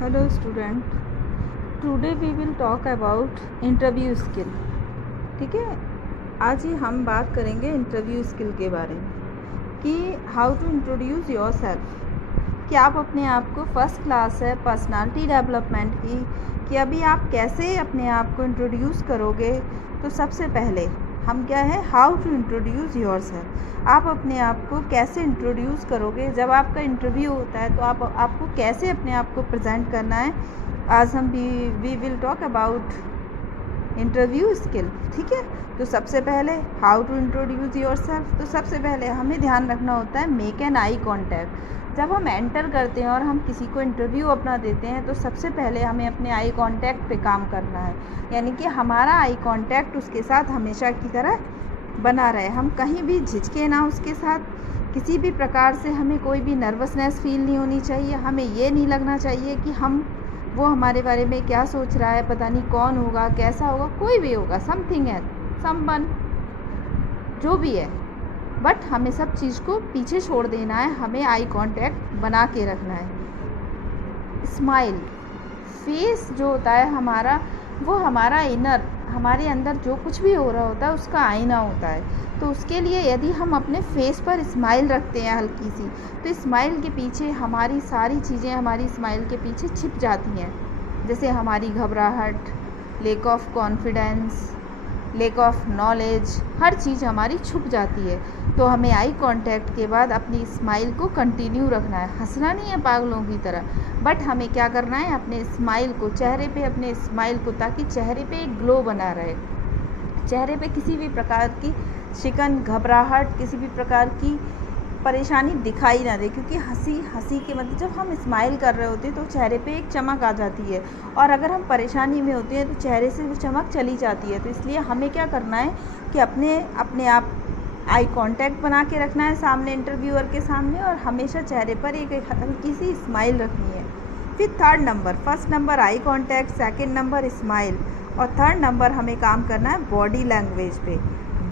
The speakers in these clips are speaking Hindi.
Hello student, today we will talk about interview skill. ठीक है, आज ही हम बात करेंगे इंटरव्यू स्किल के बारे में कि how to introduce yourself, कि आप अपने आप को फर्स्ट क्लास है पर्सनालिटी डेवलपमेंट की कि अभी आप कैसे अपने आप को इंट्रोड्यूस करोगे। तो सबसे पहले हम क्या है, how to introduce yourself, आप अपने आप को कैसे इंट्रोड्यूस करोगे। जब आपका इंटरव्यू होता है तो आपको कैसे अपने आप को प्रेजेंट करना है। आज हम we will talk about interview skill. ठीक है, तो सबसे पहले how to introduce yourself, तो सबसे पहले हमें ध्यान रखना होता है मेक एन आई कॉन्टैक्ट। जब हम एंटर करते हैं और हम किसी को इंटरव्यू अपना देते हैं तो सबसे पहले हमें अपने आई कांटेक्ट पे काम करना है, यानी कि हमारा आई कांटेक्ट उसके साथ हमेशा की तरह बना रहे। हम कहीं भी झिझके ना उसके साथ, किसी भी प्रकार से हमें कोई भी नर्वसनेस फील नहीं होनी चाहिए। हमें ये नहीं लगना चाहिए कि वो हमारे बारे में क्या सोच रहा है, पता नहीं कौन होगा, कैसा होगा, कोई भी होगा, समथिंग है, समवन, जो भी है, बट हमें सब चीज़ को पीछे छोड़ देना है। हमें आई कांटेक्ट बना के रखना है। स्माइल, फेस जो होता है हमारा, वो हमारा इनर, हमारे अंदर जो कुछ भी हो रहा होता है उसका आईना होता है। तो उसके लिए यदि हम अपने फेस पर स्माइल रखते हैं हल्की सी, तो स्माइल के पीछे हमारी सारी चीज़ें हमारी स्माइल के पीछे छिप जाती हैं, जैसे हमारी घबराहट, lack of confidence, lack of knowledge, हर चीज़ हमारी छुप जाती है। तो हमें आई कांटेक्ट के बाद अपनी स्माइल को कंटिन्यू रखना है, हंसना नहीं है पागलों की तरह, बट हमें क्या करना है, अपने स्माइल को, चेहरे पे अपने स्माइल को, ताकि चेहरे पे एक ग्लो बना रहे, चेहरे पे किसी भी प्रकार की शिकन, घबराहट, किसी भी प्रकार की परेशानी दिखाई ना दे। क्योंकि हंसी के मतलब जब हम स्माइल कर रहे होते हैं तो चेहरे पे एक चमक आ जाती है, और अगर हम परेशानी में होते हैं तो चेहरे से वो चमक चली जाती है। तो इसलिए हमें क्या करना है कि अपने आप आई कांटेक्ट बना के रखना है सामने, इंटरव्यूअर के सामने, और हमेशा चेहरे पर एक हल्की सी स्माइल रखनी है। फिर third number, first number eye contact, second number smile, और थर्ड नंबर हमें काम करना है बॉडी लैंग्वेज पे।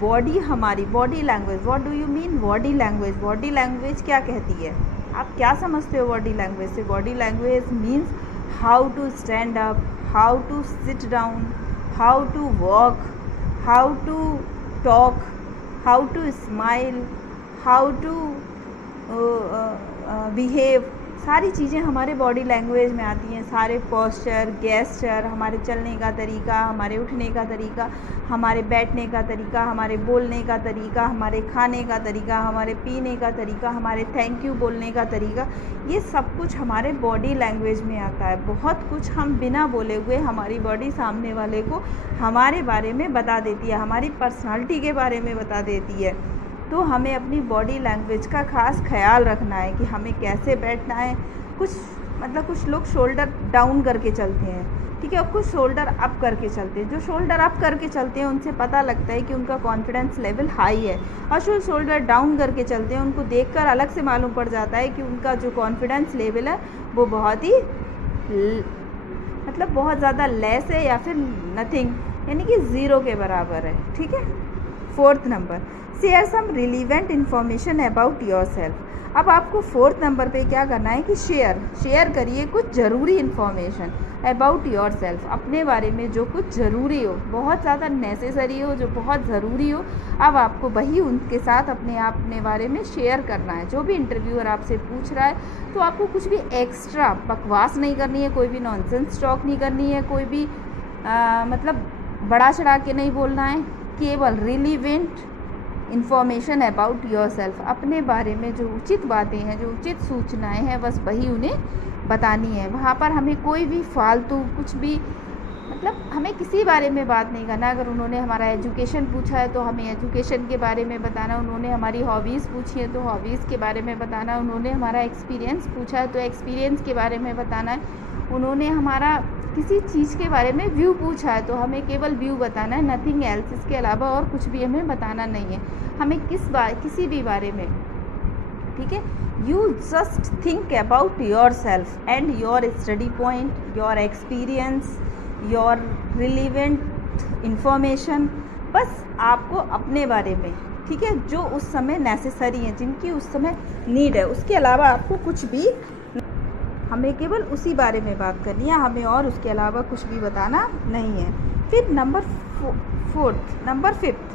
बॉडी, हमारी body language, what do you mean body language, body language क्या कहती है, आप क्या समझते हो बॉडी लैंग्वेज से। Body language means how to stand up, how to sit down, how to walk, how to talk, how to smile, how to behave, सारी चीज़ें हमारे बॉडी लैंग्वेज में आती हैं। सारे पोस्चर, गेस्चर, हमारे चलने का तरीका, हमारे उठने का तरीका, हमारे बैठने का तरीका, हमारे बोलने का तरीका, हमारे खाने का तरीका, हमारे पीने का तरीका, हमारे थैंक यू बोलने का तरीका, ये सब कुछ हमारे बॉडी लैंग्वेज में आता है। बहुत कुछ हम बिना बोले हुए हमारी बॉडी सामने वाले को हमारे बारे में बता देती है, हमारी पर्सनालिटी के बारे में बता देती है। तो हमें अपनी बॉडी लैंग्वेज का खास ख्याल रखना है कि हमें कैसे बैठना है। कुछ लोग शोल्डर डाउन करके चलते हैं, ठीक है, और कुछ शोल्डर अप करके चलते हैं। जो शोल्डर अप करके चलते हैं उनसे पता लगता है कि उनका कॉन्फिडेंस लेवल हाई है, और जो शोल्डर डाउन करके चलते हैं उनको देखकर अलग से मालूम पड़ जाता है कि उनका जो कॉन्फिडेंस लेवल है वो बहुत ही बहुत ज़्यादा लेस है, या फिर नथिंग, यानी कि ज़ीरो के बराबर है। ठीक है। Fourth number, share some relevant information about yourself. अब आपको फोर्थ नंबर पे क्या करना है कि शेयर करिए कुछ ज़रूरी इन्फॉर्मेशन अबाउट योर सेल्फ, अपने बारे में जो कुछ ज़रूरी हो, बहुत ज़्यादा नेसेसरी हो, जो बहुत ज़रूरी हो। अब आपको वही उनके साथ अपने बारे में शेयर करना है। जो भी इंटरव्यूअर आपसे पूछ रहा है तो आपको कुछ भी एक्स्ट्रा बकवास नहीं करनी है, कोई भी नॉनसेंस टॉक नहीं करनी है, कोई भी बड़ा चढ़ा के नहीं बोलना है। केवल relevant information about your self, अपने बारे में जो उचित बातें हैं, जो उचित सूचनाएं हैं, बस वही उन्हें बतानी है। वहाँ पर हमें कोई भी फालतू कुछ भी हमें किसी बारे में बात नहीं करना। अगर उन्होंने हमारा एजुकेशन पूछा है तो हमें एजुकेशन के बारे में बताना, उन्होंने हमारी हॉबीज़ पूछी है तो हॉबीज़ के बारे में बताना, उन्होंने हमारा एक्सपीरियंस पूछा है तो एक्सपीरियंस के बारे में बताना है, उन्होंने हमारा किसी चीज़ के बारे में व्यू पूछा है तो हमें केवल व्यू बताना है, नथिंग एल्स। इसके अलावा और कुछ भी हमें बताना नहीं है, हमें किसी भी बारे में। ठीक है। You just think about your self and your study point, your experience, your relevant information, बस आपको अपने बारे में, ठीक है, जो उस समय नेसेसरी है, जिनकी उस समय नीड है, उसके अलावा आपको कुछ भी हमें केवल उसी बारे में बात करनी है, हमें और उसके अलावा कुछ भी बताना नहीं है। फिर नंबर फिफ्थ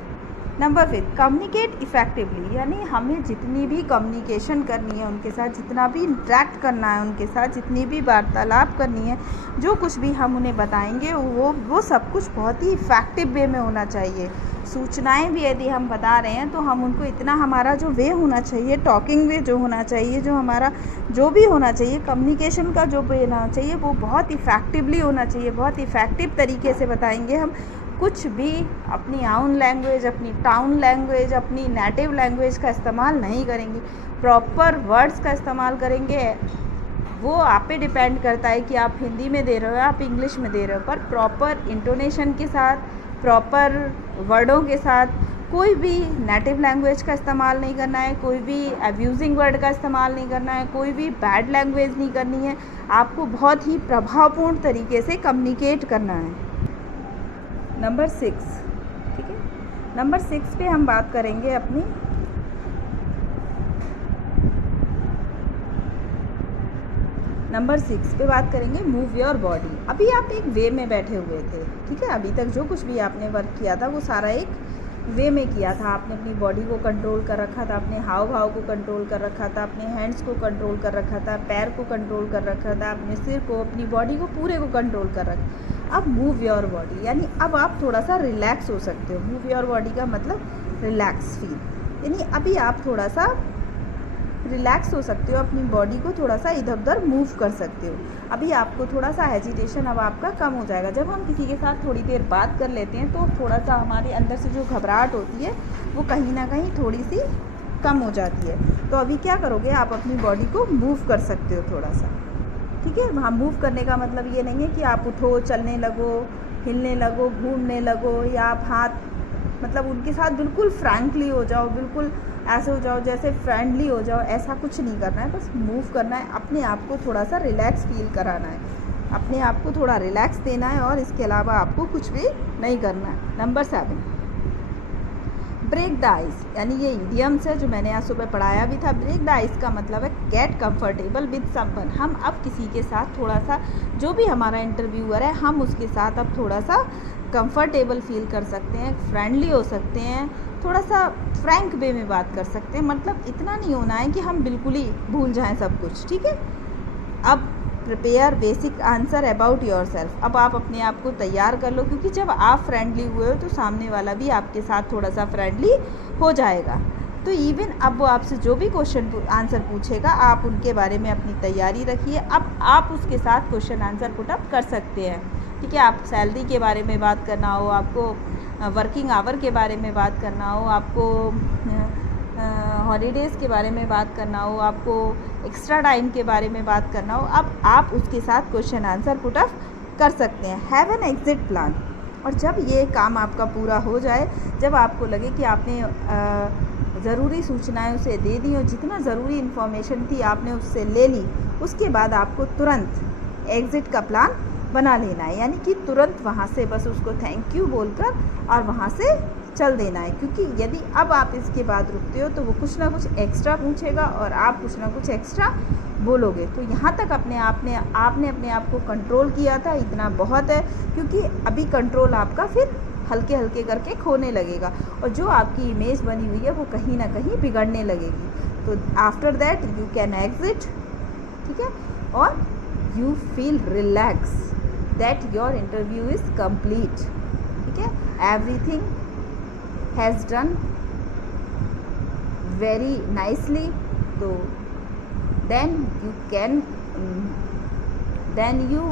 कम्युनिकेट इफ़ेक्टिवली, यानी हमें जितनी भी कम्युनिकेशन करनी है उनके साथ, जितना भी इंटरेक्ट करना है उनके साथ, जितनी भी वार्तालाप करनी है, जो कुछ भी हम उन्हें बताएंगे वो सब कुछ बहुत ही इफ़ेक्टिव वे में होना चाहिए। सूचनाएं भी यदि हम बता रहे हैं तो हम उनको इतना, हमारा जो वे होना चाहिए, टॉकिंग वे जो होना चाहिए, जो हमारा जो भी होना चाहिए, कम्युनिकेशन का जो वे होना चाहिए, वो बहुत इफ़ेक्टिवली होना चाहिए। बहुत इफ़ेक्टिव तरीके से बताएंगे हम। कुछ भी अपनी आउन लैंग्वेज, अपनी टाउन लैंग्वेज, अपनी नेटिव लैंग्वेज का इस्तेमाल नहीं करेंगे, प्रॉपर वर्ड्स का इस्तेमाल करेंगे। वो आप पे डिपेंड करता है कि आप हिंदी में दे रहे हो, आप इंग्लिश में दे रहे हो, पर प्रॉपर इंटोनेशन के साथ, प्रॉपर वर्डों के साथ, कोई भी नेटिव लैंग्वेज का इस्तेमाल नहीं करना है, कोई भी अब्यूजिंग वर्ड का इस्तेमाल नहीं करना है, कोई भी बैड लैंग्वेज नहीं करनी है। आपको बहुत ही प्रभावपूर्ण तरीके से कम्युनिकेट करना है। नंबर 6, ठीक है, नंबर 6 पे हम बात करेंगे अपनी नंबर 6 पे बात करेंगे मूव योर बॉडी। अभी आप एक वे में बैठे हुए थे, ठीक है, अभी तक जो कुछ भी आपने वर्क किया था वो सारा एक वे में किया था। आपने अपनी बॉडी को कंट्रोल कर रखा था, अपने हाव भाव को कंट्रोल कर रखा था, अपने हैंड्स को कंट्रोल कर रखा था, पैर को कंट्रोल कर रखा था, अपने सिर को, अपनी बॉडी को पूरे को कंट्रोल कर रखा। अब मूव योर बॉडी, यानी अब आप थोड़ा सा रिलैक्स हो सकते हो। मूव योर बॉडी का मतलब रिलैक्स फील, यानी अभी आप थोड़ा सा रिलैक्स हो सकते हो, अपनी बॉडी को थोड़ा सा इधर उधर मूव कर सकते हो। अभी आपको थोड़ा सा हेजिटेशन अब आपका कम हो जाएगा। जब हम किसी के साथ थोड़ी देर बात कर लेते हैं तो थोड़ा सा हमारे अंदर से जो घबराहट होती है वो कहीं ना कहीं थोड़ी सी कम हो जाती है। तो अभी क्या करोगे, आप अपनी बॉडी को मूव कर सकते हो थोड़ा सा, ठीक है। वहाँ मूव करने का मतलब ये नहीं है कि आप उठो, चलने लगो, हिलने लगो, घूमने लगो, या आप हाथ मतलब उनके साथ बिल्कुल फ्रैंकली हो जाओ, बिल्कुल ऐसे हो जाओ जैसे फ्रेंडली हो जाओ, ऐसा कुछ नहीं करना है। बस मूव करना है, अपने आप को थोड़ा सा रिलैक्स फील कराना है, अपने आप को थोड़ा रिलैक्स देना है, और इसके अलावा आपको कुछ भी नहीं करना है। नंबर 7 ब्रेक द आइस, यानी ये इडियम्स है जो मैंने आज सुबह पढ़ाया भी था। ब्रेक द आइस का मतलब है गेट कंफर्टेबल विद समवन। हम अब किसी के साथ थोड़ा सा, जो भी हमारा इंटरव्यूअर है, हम उसके साथ अब थोड़ा सा कंफर्टेबल फील कर सकते हैं, फ्रेंडली हो सकते हैं, थोड़ा सा फ्रैंक वे में बात कर सकते हैं। मतलब इतना नहीं होना है कि हम बिल्कुल ही भूल जाएं सब कुछ, ठीक है। अब prepare basic answer about yourself. अब आप अपने आप को तैयार कर लो, क्योंकि जब आप फ्रेंडली हुए हो तो सामने वाला भी आपके साथ थोड़ा सा फ्रेंडली हो जाएगा। तो इवन अब वो आपसे जो भी क्वेश्चन आंसर पूछेगा, आप उनके बारे में अपनी तैयारी रखिए। अब आप उसके साथ क्वेश्चन आंसर पुटअप कर सकते हैं, ठीक है। आप सैलरी के बारे में बात करना हो, आपको वर्किंग आवर के बारे में बात करना हो, आपको हॉलीडेज़ के बारे में बात करना हो, आपको एक्स्ट्रा टाइम के बारे में बात करना हो, अब आप उसके साथ क्वेश्चन आंसर पुटअप कर सकते हैं। Have an exit plan. और जब ये काम आपका पूरा हो जाए, जब आपको लगे कि आपने ज़रूरी सूचनाएं उसे दे दी और जितना ज़रूरी इन्फॉर्मेशन थी आपने उससे ले ली, उसके बाद आपको तुरंत एग्ज़िट का प्लान बना लेना है। यानी कि तुरंत वहाँ से बस उसको थैंक यू बोलकर और वहाँ से चल देना है। क्योंकि यदि अब आप इसके बाद रुकते हो तो वो कुछ ना कुछ एक्स्ट्रा पूछेगा और आप कुछ ना कुछ एक्स्ट्रा बोलोगे। तो यहाँ तक आपने अपने आप को कंट्रोल किया था, इतना बहुत है। क्योंकि अभी कंट्रोल आपका फिर हल्के हल्के करके खोने लगेगा और जो आपकी इमेज बनी हुई है वो कहीं ना कहीं बिगड़ने लगेगी। तो after that you can exit, ठीक है, और you feel relax that your interview is complete, ठीक है। Everything has done very nicely. तो then you can then you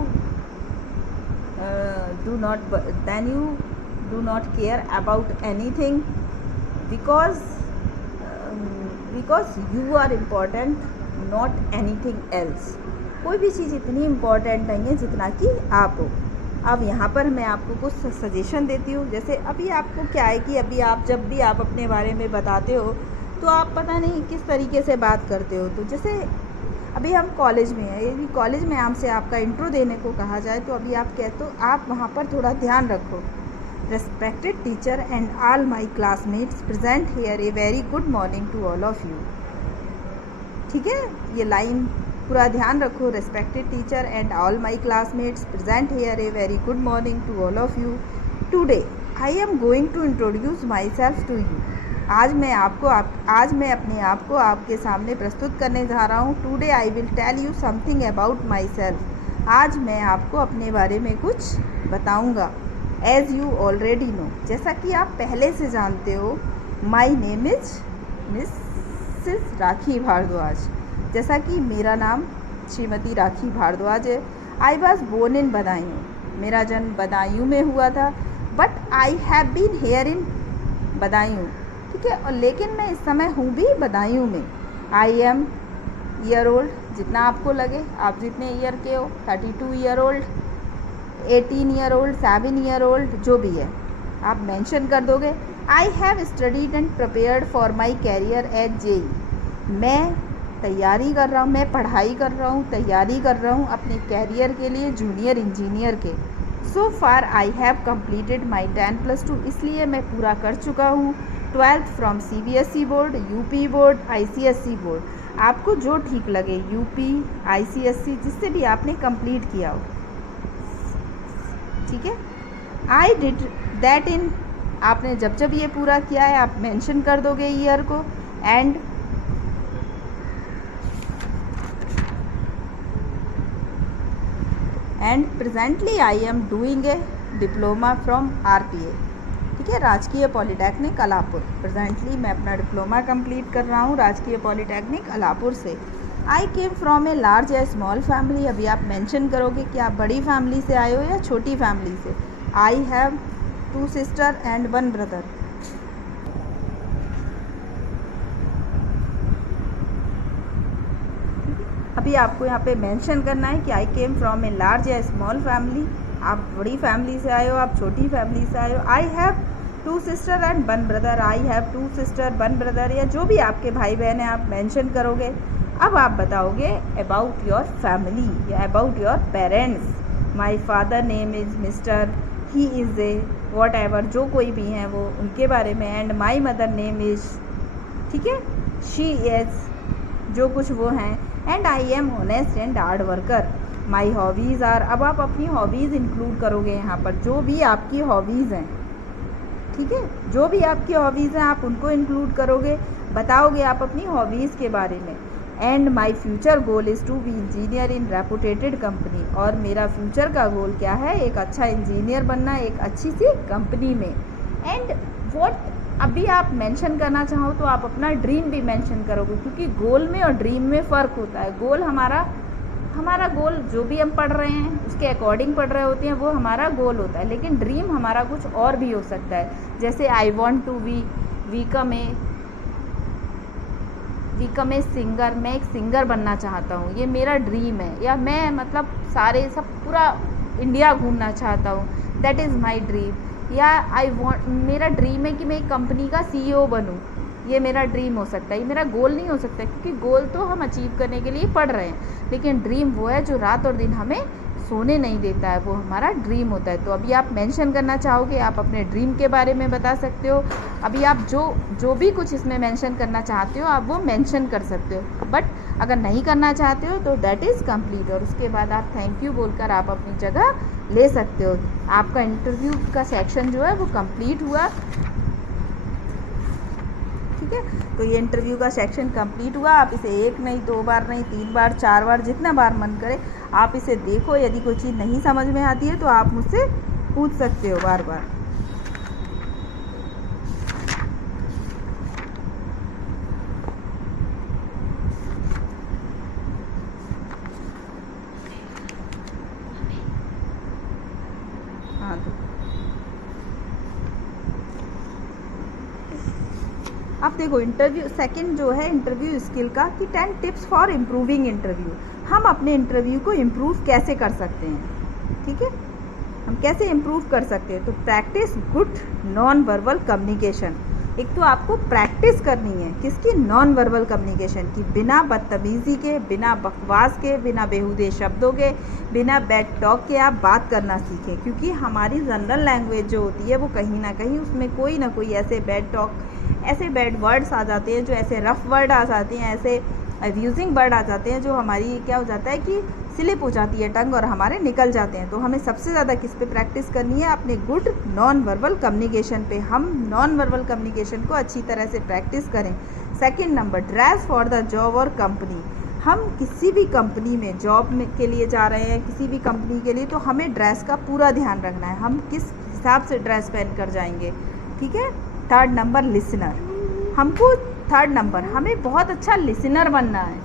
do not care about anything because you are important, not anything else। कोई भी चीज़ इतनी इम्पॉर्टेंट नहीं है जितना कि आप हो। अब यहाँ पर मैं आपको कुछ सजेशन देती हूँ। जैसे अभी आपको क्या है कि अभी आप जब भी आप अपने बारे में बताते हो तो आप पता नहीं किस तरीके से बात करते हो। तो जैसे अभी हम कॉलेज में हैं, यदि कॉलेज में हमसे आपका इंट्रो देने को कहा जाए तो अभी आप कहते हो, आप वहाँ पर थोड़ा ध्यान रखो। Respected teacher and all my classmates present here a very good morning to all of you, ठीक है। ये लाइन पूरा ध्यान रखो। Respected teacher and all my classmates present here, a very good morning to all of you. Today I am going to introduce myself to you. आज मैं अपने आप को आपके सामने प्रस्तुत करने जा रहा हूँ। Today I will tell you something about myself. आज मैं आपको अपने बारे में कुछ बताऊँगा। एज़ यू ऑलरेडी नो, जैसा कि आप पहले से जानते हो, my name is Mrs Rakhi Bhardwaj. जैसा कि मेरा नाम श्रीमती राखी भारद्वाज है। I was born in Budaun. मेरा जन्म बदायूं में हुआ था। But I have been here in Budaun, ठीक है, और लेकिन मैं इस समय हूँ भी बदायूं में। आई एम ईयर ओल्ड, जितना आपको लगे, आप जितने ईयर के हो, 32 year old, 18 year old, 7 year old, जो भी है आप मेंशन कर दोगे। I have studied and prepared for my career at JE. मैं तैयारी कर रहा हूँ, मैं पढ़ाई कर रहा हूँ, तैयारी कर रहा हूँ अपने कैरियर के लिए, जूनियर इंजीनियर के। सो फार आई हैव कम्प्लीटेड माई 10+2, इसलिए मैं पूरा कर चुका हूँ 12th from CBSE board, UP board, ICSE board. आपको जो ठीक लगे, यूपी, ICSE, जिससे भी आपने कंप्लीट किया हो, ठीक है। आई डिड दैट इन, आपने जब ये पूरा किया है आप मेंशन कर दोगे ईयर को। And presently I am doing a diploma from RPA, ठीक है, राजकीय पॉलीटेक्निक अलापुर। प्रेजेंटली मैं अपना डिप्लोमा कंप्लीट कर रहा हूँ राजकीय पॉलीटेक्निक अलापुर से। आई केम फ्रॉम ए लार्ज या स्मॉल फैमिली। अभी आप मेंशन करोगे कि आप बड़ी फैमिली से आए हो या छोटी फैमिली से। I have 2 sister and 1 brother. अभी आपको यहाँ पे मेंशन करना है कि आई केम फ्रॉम ए लार्ज या स्मॉल फैमिली। आप बड़ी फैमिली से आए हो, आप छोटी फैमिली से आए हो। I have 2 sister and 1 brother. I have 2 sister 1 brother, या जो भी आपके भाई बहन हैं आप मेंशन करोगे। अब आप बताओगे अबाउट योर फैमिली या about your parents. My father name is mister, he is a, whatever, जो कोई भी हैं वो उनके बारे में। And my mother name is, ठीक है, शी इज़, जो कुछ वो हैं। And I am honest and hard worker. My hobbies are, अब आप अपनी हॉबीज़ इंक्लूड करोगे यहाँ पर, जो भी आपकी हॉबीज़ हैं, ठीक है, जो भी आपकी हॉबीज़ हैं आप उनको इंक्लूड करोगे, बताओगे आप अपनी हॉबीज़ के बारे में। And my future goal is to be engineer in reputated company. और मेरा फ्यूचर का गोल क्या है? एक अच्छा इंजीनियर बनना, एक अच्छी सी कंपनी में। एंड वॉट, अभी आप मेंशन करना चाहो तो आप अपना ड्रीम भी मेंशन करोगे, क्योंकि गोल में और ड्रीम में फ़र्क होता है। गोल हमारा गोल जो भी हम पढ़ रहे हैं उसके अकॉर्डिंग पढ़ रहे होते हैं, वो हमारा गोल होता है। लेकिन ड्रीम हमारा कुछ और भी हो सकता है, जैसे I want to become a singer. मैं एक सिंगर बनना चाहता हूँ, ये मेरा ड्रीम है। या मैं मतलब सब पूरा इंडिया घूमना चाहता हूँ, दैट इज़ माई ड्रीम। या मेरा ड्रीम है कि मैं एक कंपनी का CEO बनूँ, ये मेरा ड्रीम हो सकता है। ये मेरा गोल नहीं हो सकता, क्योंकि गोल तो हम अचीव करने के लिए पढ़ रहे हैं, लेकिन ड्रीम वो है जो रात और दिन हमें सोने नहीं देता है, वो हमारा ड्रीम होता है। तो अभी आप मेंशन करना चाहोगे, आप अपने ड्रीम के बारे में बता सकते हो। अभी आप जो भी कुछ इसमें मेंशन करना चाहते हो आप वो मेंशन कर सकते हो, बट अगर नहीं करना चाहते हो तो दैट इज़ कंप्लीट। और उसके बाद आप थैंक यू बोलकर आप अपनी जगह ले सकते हो। आपका इंटरव्यू का सेक्शन जो है वो कंप्लीट हुआ, ठीक है। तो ये इंटरव्यू का सेक्शन कंप्लीट हुआ। आप इसे 1 नहीं, 2 बार नहीं, 3 बार, 4 बार, जितना बार मन करे आप इसे देखो। यदि कोई चीज़ नहीं समझ में आती है तो आप मुझसे पूछ सकते हो बार बार। हाँ, तो अब देखो इंटरव्यू सेकंड जो है इंटरव्यू स्किल का, कि 10 टिप्स फॉर इम्प्रूविंग इंटरव्यू। हम अपने इंटरव्यू को इम्प्रूव कैसे कर सकते हैं, ठीक है, हम कैसे इम्प्रूव कर सकते हैं। तो practice good non verbal communication. एक तो आपको प्रैक्टिस करनी है किसकी? नॉन वर्बल कम्युनिकेशन की। बिना बदतमीज़ी के, बिना बकवास के, बिना बेहुदे शब्दों के, बिना बैड टॉक के आप बात करना सीखें, क्योंकि हमारी जनरल लैंग्वेज जो होती है वो कहीं ना कहीं उसमें कोई ना कोई ऐसे बैड टॉक, ऐसे बैड वर्ड्स आ जाते हैं, जो ऐसे रफ वर्ड आ जाते हैं, ऐसे एब्यूजिंग वर्ड आ जाते हैं जो हमारी क्या हो जाता है कि स्लिप हो जाती है टंग और हमारे निकल जाते हैं। तो हमें सबसे ज़्यादा किस पे प्रैक्टिस करनी है? अपने गुड नॉन वर्बल कम्युनिकेशन पे। हम नॉन वर्बल कम्युनिकेशन को अच्छी तरह से प्रैक्टिस करें। Second number, dress for the job और कंपनी। हम किसी भी कंपनी में जॉब में के लिए जा रहे हैं, किसी भी कंपनी के लिए, तो हमें ड्रेस का पूरा ध्यान रखना है, हम किस हिसाब से ड्रेस पहन कर जाएंगे, ठीक है। Third number, listener. हमको थर्ड नंबर, हमें बहुत अच्छा लिसनर बनना है,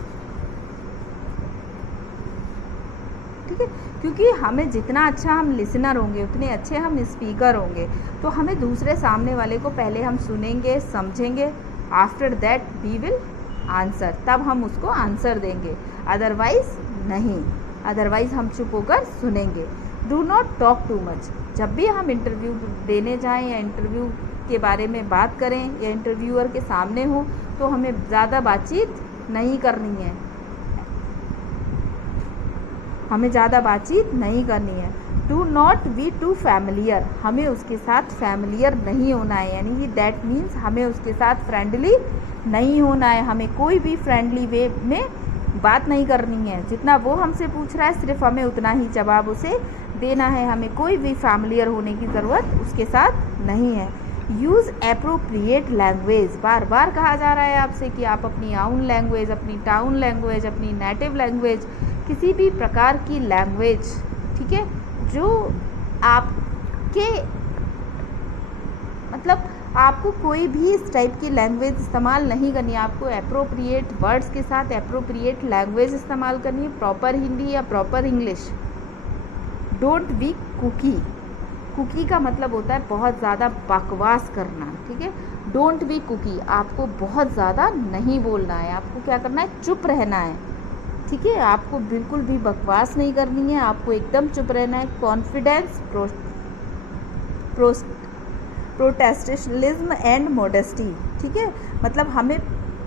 ठीक है, क्योंकि हमें जितना अच्छा हम लिसनर होंगे उतने अच्छे हम स्पीकर होंगे। तो हमें दूसरे सामने वाले को पहले हम सुनेंगे, समझेंगे, after that we will answer, तब हम उसको आंसर देंगे, अदरवाइज़ नहीं, अदरवाइज़ हम चुप होकर सुनेंगे। Do not talk too much. जब भी हम इंटरव्यू देने जाएं या इंटरव्यू के बारे में बात करें या इंटरव्यूअर के सामने हो, तो हमें ज़्यादा बातचीत नहीं करनी है, हमें ज़्यादा बातचीत नहीं करनी है। Do not be too familiar. हमें उसके साथ फैमिलियर नहीं होना है, यानी कि दैट मीन्स हमें उसके साथ फ्रेंडली नहीं होना है, हमें कोई भी फ्रेंडली वे में बात नहीं करनी है। जितना वो हमसे पूछ रहा है सिर्फ हमें उतना ही जवाब उसे देना है, हमें कोई भी फैमिलियर होने की ज़रूरत उसके साथ नहीं है। Use appropriate language. बार बार कहा जा रहा है आपसे कि आप अपनी आउन लैंग्वेज, अपनी टाउन लैंग्वेज, अपनी नेटिव लैंग्वेज, किसी भी प्रकार की लैंग्वेज, ठीक है, जो आपके मतलब आपको कोई भी इस टाइप की लैंग्वेज इस्तेमाल नहीं करनी है, आपको एप्रोप्रिएट वर्ड्स के साथ एप्रोप्रिएट लैंग्वेज इस्तेमाल करनी है, प्रॉपर हिंदी या proper English. Don't be kooky. Kooky का मतलब होता है बहुत ज़्यादा बकवास करना, ठीक है। डोंट बी कुकी, आपको बहुत ज़्यादा नहीं बोलना है, आपको क्या करना है, चुप रहना है, ठीक है, आपको बिल्कुल भी बकवास नहीं करनी है, आपको एकदम चुप रहना है। कॉन्फिडेंस, प्रोटेस्टेशनलिज्म एंड मोडेस्टी, ठीक है, मतलब हमें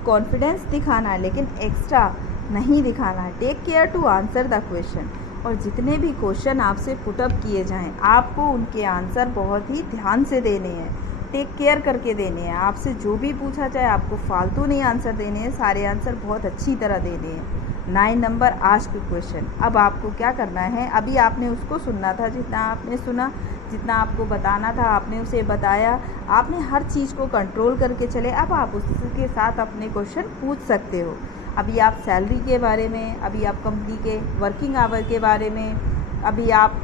कॉन्फिडेंस दिखाना है लेकिन एक्स्ट्रा नहीं दिखाना है। Take care to answer the question. और जितने भी क्वेश्चन आपसे पुटअप किए जाएं आपको उनके आंसर बहुत ही ध्यान से देने हैं, टेक केयर करके देने हैं। आपसे जो भी पूछा जाए आपको फालतू नहीं आंसर देने हैं, सारे आंसर बहुत अच्छी तरह देने हैं। 9 नंबर, आस्क क्वेश्चन। अब आपको क्या करना है, अभी आपने उसको सुनना था, जितना आपने सुना, जितना आपको बताना था आपने उसे बताया, आपने हर चीज़ को कंट्रोल करके चले। अब आप उसके साथ अपने क्वेश्चन पूछ सकते हो। अभी आप सैलरी के बारे में, अभी आप कंपनी के वर्किंग आवर के बारे में, अभी आप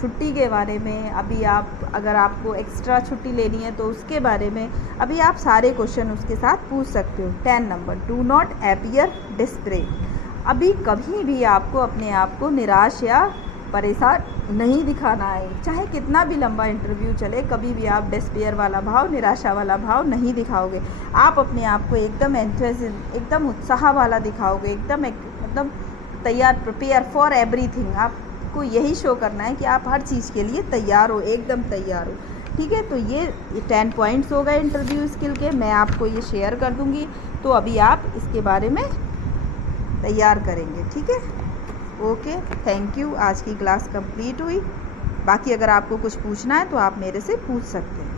छुट्टी के बारे में, अभी आप अगर आपको एक्स्ट्रा छुट्टी लेनी है तो उसके बारे में, अभी आप सारे क्वेश्चन उसके साथ पूछ सकते हो। 10 number, do not appear desperate. अभी कभी भी आपको अपने आप को निराश या परेशान नहीं दिखाना है, चाहे कितना भी लंबा इंटरव्यू चले, कभी भी आप डिस्पेयर वाला भाव, निराशा वाला भाव नहीं दिखाओगे। आप अपने आप को एकदम एकदम उत्साह वाला दिखाओगे, एकदम तैयार, प्रिपेयर फॉर एवरीथिंग। आपको यही शो करना है कि आप हर चीज़ के लिए तैयार हो, एकदम तैयार हो, ठीक है। तो ये 10 पॉइंट्स हो गए इंटरव्यू स्किल के, मैं आपको ये शेयर कर दूँगी, तो अभी आप इसके बारे में तैयार करेंगे, ठीक है। Okay, thank you. आज की क्लास कंप्लीट हुई। बाकी अगर आपको कुछ पूछना है तो आप मेरे से पूछ सकते हैं।